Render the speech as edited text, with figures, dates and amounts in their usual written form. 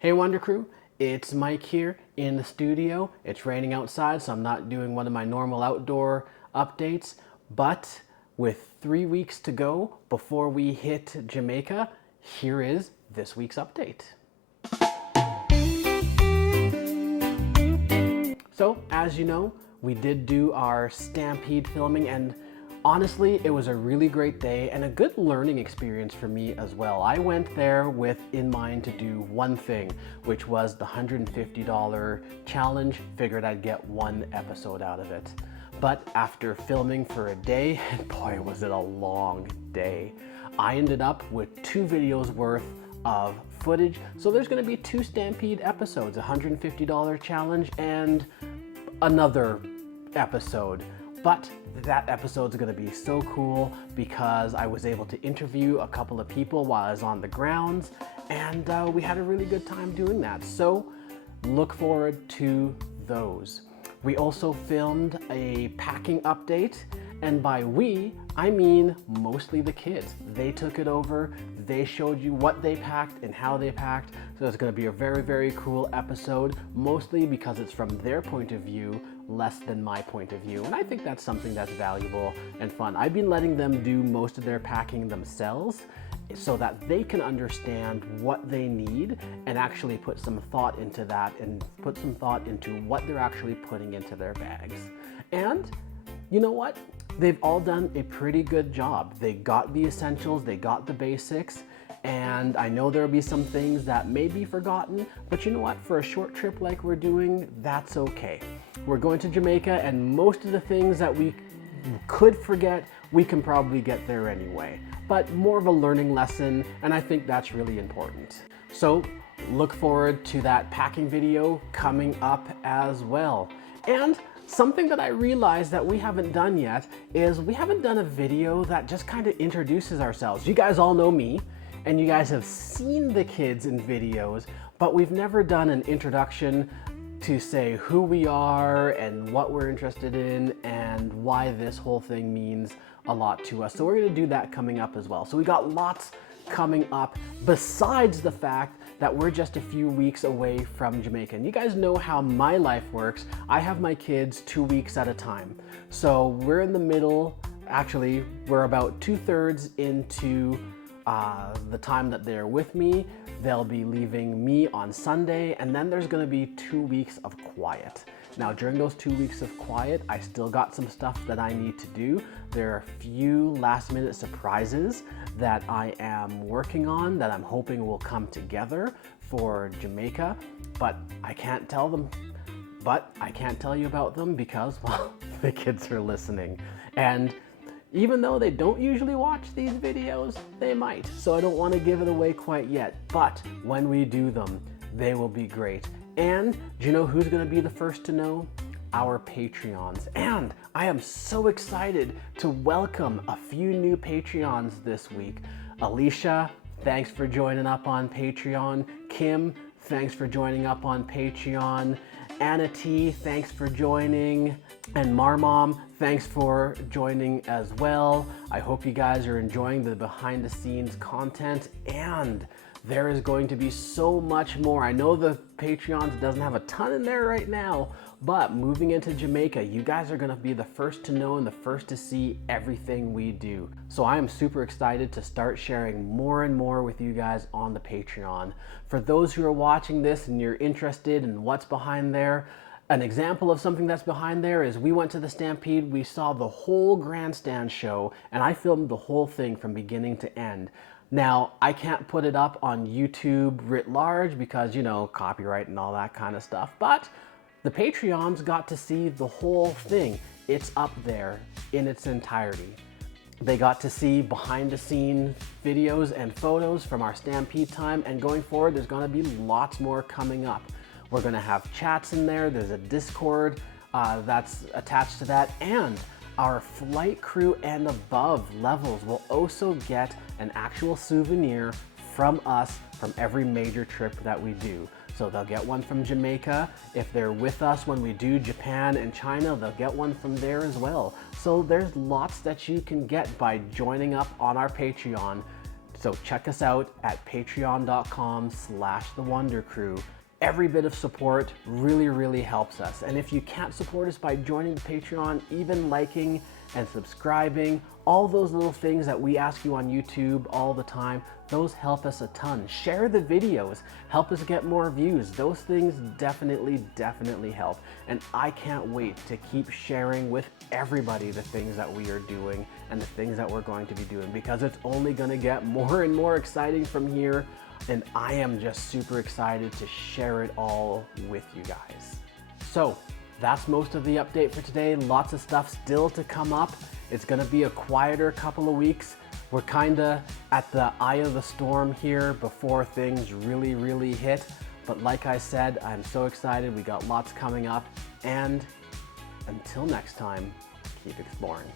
Hey Wonder Crew, it's Mike here in the studio. It's raining outside, so I'm not doing one of my normal outdoor updates, but with 3 weeks to go before we hit Jamaica, here is this week's update. So, as you know, we did do our Stampede filming, and honestly, it was a really great day and a good learning experience for me as well. I went there with in mind to do one thing, which was the $150 challenge. Figured I'd get one episode out of it. But after filming for a day, and boy was it a long day, I ended up with 2 videos worth of footage. So there's going to be 2 Stampede episodes, a $150 challenge and another episode. But that episode's gonna be so cool because I was able to interview a couple of people while I was on the grounds, and we had a really good time doing that. So look forward to those. We also filmed a packing update, and by we, I mean mostly the kids. They took it over, they showed you what they packed and how they packed, so it's gonna be a very, very cool episode, mostly because it's from their point of view, less than my point of view, and I think that's something that's valuable and fun. I've been letting them do most of their packing themselves so that they can understand what they need and actually put some thought into that and put some thought into what they're actually putting into their bags. And you know what? They've all done a pretty good job. They got the essentials, they got the basics, and I know there'll be some things that may be forgotten, but you know what? For a short trip like we're doing, that's okay. We're going to Jamaica, and most of the things that we could forget, we can probably get there anyway. But more of a learning lesson, and I think that's really important. So look forward to that packing video coming up as well. And something that I realized that we haven't done yet is we haven't done a video that just kind of introduces ourselves. You guys all know me, and you guys have seen the kids in videos, but we've never done an introduction to say who we are and what we're interested in and why this whole thing means a lot to us. So we're gonna do that coming up as well. So we got lots coming up besides the fact that we're just a few weeks away from Jamaica. And you guys know how my life works. I have my kids 2 weeks at a time. So we're in the middle, actually, we're about 2/3 into the time that they're with me. They'll be leaving me on Sunday, and then there's gonna be 2 weeks of quiet. Now, during those 2 weeks of quiet, I still got some stuff that I need to do. There are a few last-minute surprises that I am working on that I'm hoping will come together for Jamaica, but I can't tell them. But I can't tell you about them because, well, the kids are listening. And even though they don't usually watch these videos, they might. So I don't want to give it away quite yet, but when we do them, they will be great. And do you know who's going to be the first to know? Our Patreons. And I am so excited to welcome a few new Patreons this week. Aliesha, thanks for joining up on Patreon. Kim, thanks for joining up on Patreon. Anna T, thanks for joining. And Marmom, thanks for joining as well. I hope you guys are enjoying the behind the scenes content, and there is going to be so much more. I know the Patreons doesn't have a ton in there right now, but moving into Jamaica, you guys are gonna be the first to know and the first to see everything we do. So I am super excited to start sharing more and more with you guys on the Patreon. For those who are watching this and you're interested in what's behind there, an example of something that's behind there is we went to the Stampede, we saw the whole grandstand show, and I filmed the whole thing from beginning to end. Now, I can't put it up on YouTube writ large because, you know, copyright and all that kind of stuff, but the Patreons got to see the whole thing. It's up there in its entirety. They got to see behind the scene videos and photos from our Stampede time, and going forward, there's gonna be lots more coming up. We're gonna have chats in there, there's a Discord that's attached to that, and our flight crew and above levels will also get an actual souvenir from us from every major trip that we do. So they'll get one from Jamaica. If they're with us when we do Japan and China, they'll get one from there as well. So there's lots that you can get by joining up on our Patreon So check us out at patreon.com/thewondercrew. Every bit of support really helps us. And if you can't support us by joining the Patreon, even liking and subscribing, all those little things that we ask you on YouTube all the time, those help us a ton. Share the videos, help us get more views. Those things definitely help. And I can't wait to keep sharing with everybody the things that we are doing and the things that we're going to be doing, because it's only gonna get more and more exciting from here. And I am just super excited to share it all with you guys. So that's most of the update for today. Lots of stuff still to come up. It's gonna be a quieter couple of weeks. We're kinda at the eye of the storm here before things really hit. But like I said, I'm so excited. We got lots coming up. And until next time, keep exploring.